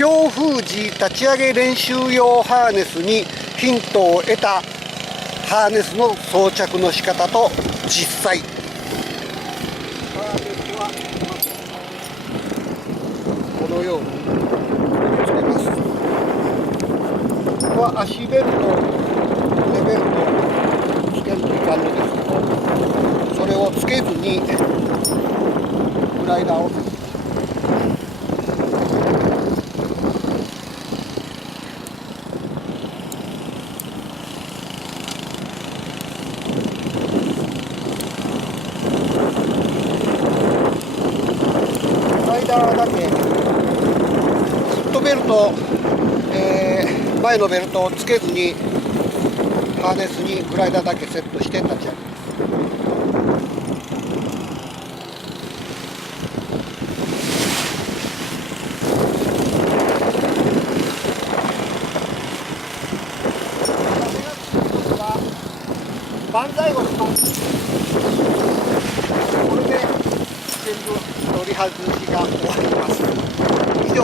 強風時立ち上げ練習用ハーネスにヒントを得たハーネスの装着の仕方と実際。ハーネスはこのようにつけます。ここは足ベルト、胸ベルトつけるといかんのですけど、それをつけずにグライダーをだけフットベルト、前のベルトをつけずにハーネスにグライダーだけセットして立ち上げます。万歳をします。これで全部取り外しが終わります。以上。